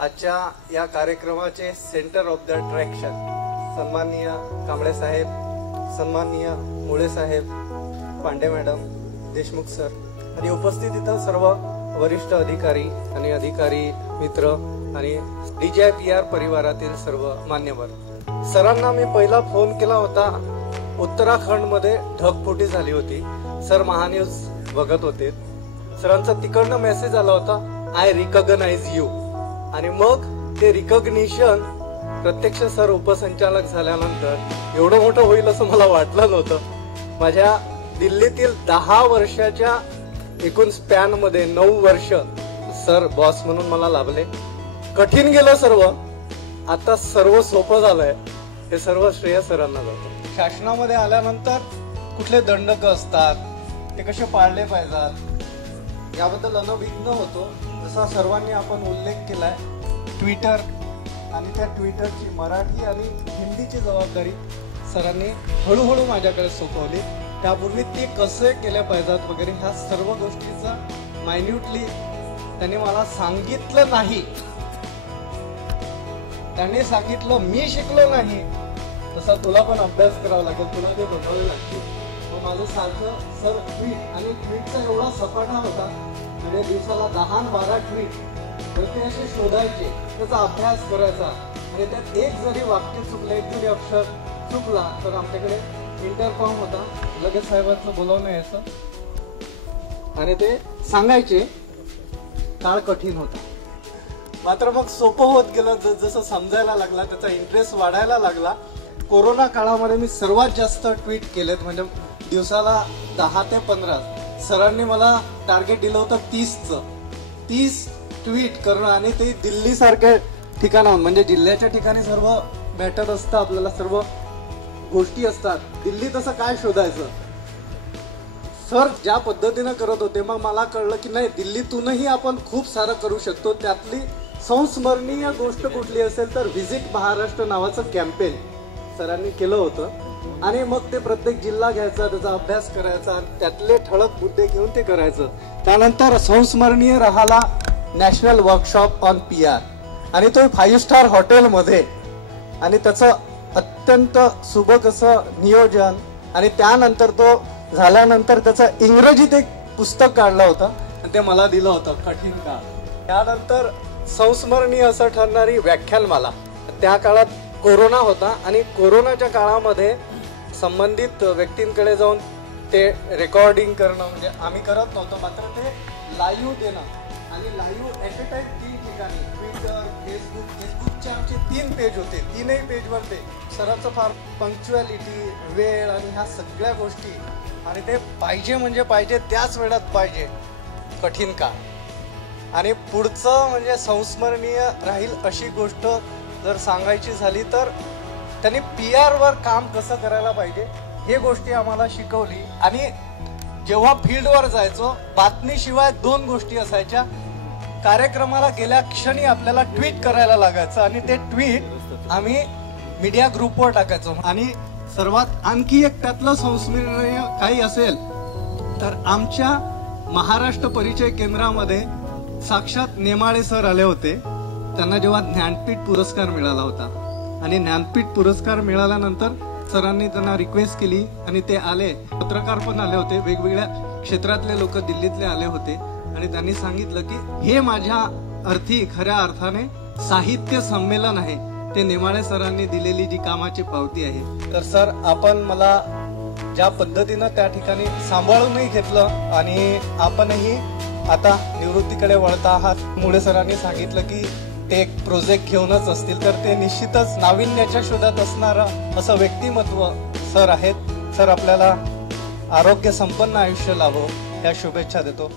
आजच्या या कार्यक्रमाचे सेंटर ऑफ द अट्रॅक्शन सन्माननीय कांबळे साहेब, सन्माननीय मुळे साहेब, पांडे मॅडम, देशमुख सर आणि उपस्थित इथं सर्व वरिष्ठ अधिकारी आणि अधिकारी मित्र आणि DJIPR परिवारातील सर्व मान्यवर सरांना मी पहिला फोन केला होता। उत्तराखंड मध्ये ढगफुटी झाली होती। सर महान्यूज बघत होते। सरांचा तिकडनं मेसेज आला होता, आय रिकॉग्नाइज यू। आणि मग ते रिकॉग्निशन प्रत्यक्ष सर उपसंचालक झाल्यानंतर एवढं मोठं होईल असं मला वाटलं नव्हतं। माझ्या दिल्लीतील 10 वर्षाच्या एकूण स्पॅन मध्ये 9 वर्ष सर बॉस म्हणून मला लाभले। कठीण गेलं सर्व, आता सर्व सोपं झालंय। हे सर्व श्रेय सरांना जातं। शासनामध्ये आल्यानंतर कुठले दंडक असतात, ते कसे पाळले पाहिजेत याबद्दल अनभिज्ञ होतो। जसा सर्वांनी आपण उल्लेख केलाय, ट्विटर आणि त्या ट्विटरची मराठी आणि हिंदीची जबाबदारी सरांनी हळूहळू माझ्याकडे सोपवली। त्यापूर्वी ते कसे केले पाहिजेत वगैरे ह्या सर्व गोष्टीचा मायन्यूटली त्यांनी मला सांगितलं नाही। त्यांनी सांगितलं मी शिकलो नाही, तसा तुला पण अभ्यास करावा लागेल, तुला ते बघावे लागतील। मग माझं सारखं सर ट्वीट आणि ट्वीटचा एवढा सपाटा होता, म्हणजे दिवसाला 10-12 ट्वीट तर ते असे शोधायचे, त्याचा अभ्यास करायचा आणि त्यात एक जरी वाक्य चुकलं, एक जरी अक्षर चुकला तर आमच्याकडे इंटरकॉम होता, लगेच साहेबांचं बोलावणं यायचं आणि ते सांगायचे। काळ कठीण होता, मात्र मग सोपं होत गेलं। जसं समजायला लागला, त्याचा इंटरेस्ट वाढायला लागला। कोरोना काळामध्ये मी सर्वात जास्त ट्विट केलेत, म्हणजे दिवसाला 10 ते 15। सरांनी मला टार्गेट दिलं होतं 30 ट्विट करणं, आणि ते दिल्ली सारख्या ठिकाणाहून, म्हणजे जिल्ह्याच्या ठिकाणी सर्व मॅटर असतं, आपल्याला सर्व गोष्टी असतात। दिल्ली तसं काय शोधायचं, सर ज्या पद्धतीनं करत होते, मग मला कळलं की नाही, दिल्लीतूनही आपण खूप सारं करू शकतो। त्यातली संस्मरणीय गोष्ट कुठली असेल तर व्हिजिट महाराष्ट्र नावाचं कॅम्पेन सरांनी केलं होतं। आणि मग ते प्रत्येक जिल्हा घ्यायचा, त्याचा अभ्यास करायचा, त्यातले ठळक मुद्दे घेऊन ते करायचं। त्यानंतर संस्मरणीय राहिला नॅशनल वर्कशॉप ऑन PR, आणि तो 5 स्टार हॉटेलमध्ये, आणि त्याचं अत्यंत सुबक असं नियोजन। आणि त्यानंतर तो झाल्यानंतर त्याचं इंग्रजीत एक पुस्तक काढलं होतं आणि ते मला दिलं होतं, कठीण काळ। त्यानंतर संस्मरणीय असं ठरणारी व्याख्यानमाला। त्या काळात कोरोना होता आणि कोरोनाच्या काळामध्ये संबंधित व्यक्तींकडे जाऊन ते रेकॉर्डिंग करणं, म्हणजे आम्ही करत नव्हतो, मात्र ते लाईव्ह देणं आणि लाईव्ह ॲट अ टाइम 3 ठिकाणी, ट्विटर, फेसबुकचे आमचे 3 पेज होते। 3ही पेजवर ते सरांचं फार पंक्च्युअलिटी, वेळ आणि ह्या सगळ्या गोष्टी, आणि ते पाहिजे म्हणजे पाहिजे त्याच वेळात पाहिजे। कठीण काळ आणि पुढचं म्हणजे संस्मरणीय राहील अशी गोष्ट जर सांगायची झाली तर त्यांनी PR वर काम कसं करायला पाहिजे हे गोष्टी आम्हाला शिकवली। आणि जेव्हा फील्डवर जायचो, बातमीशिवाय 2 गोष्टी असायच्या। कार्यक्रमाला गेल्या क्षणी आपल्याला ट्विट करायला लागायचं आणि ते ट्विट आम्ही मीडिया ग्रुपवर टाकायचो। आणि सर्वात आणखी एक त्यातलं संस्मरणीय काही असेल तर आमच्या महाराष्ट्र परिचय केंद्रामध्ये साक्षात नेमाळे सर आले होते। त्यांना जेव्हा ज्ञानपीठ पुरस्कार मिळाला होता, आणि ज्ञानपीठ पुरस्कार मिळाल्यानंतर सरांनी त्यांना रिक्वेस्ट केली आणि ते आले। पत्रकार पण आले होते, वेगवेगळ्या क्षेत्रातले लोक दिल्लीतले आले होते, आणि त्यांनी सांगितलं की हे माझ्या अर्थी खऱ्या अर्थाने साहित्य संमेलन आहे, ते नेमाळे सरांनी दिलेली जी कामाची पावती आहे। तर सर, आपण मला ज्या पद्धतीनं त्या ठिकाणी सांभाळूनही घेतलं आणि आपणही आता निवृत्तीकडे वळता आहात। मुळे सरांनी सांगितलं की ते एक प्रोजेक्ट घेऊनच असतील, तर ते निश्चितच नाविन्याच्या शोधात असणारं असं व्यक्तिमत्व सर आहेत। सर, आपल्याला आरोग्य संपन्न आयुष्य लाभो या शुभेच्छा देतो।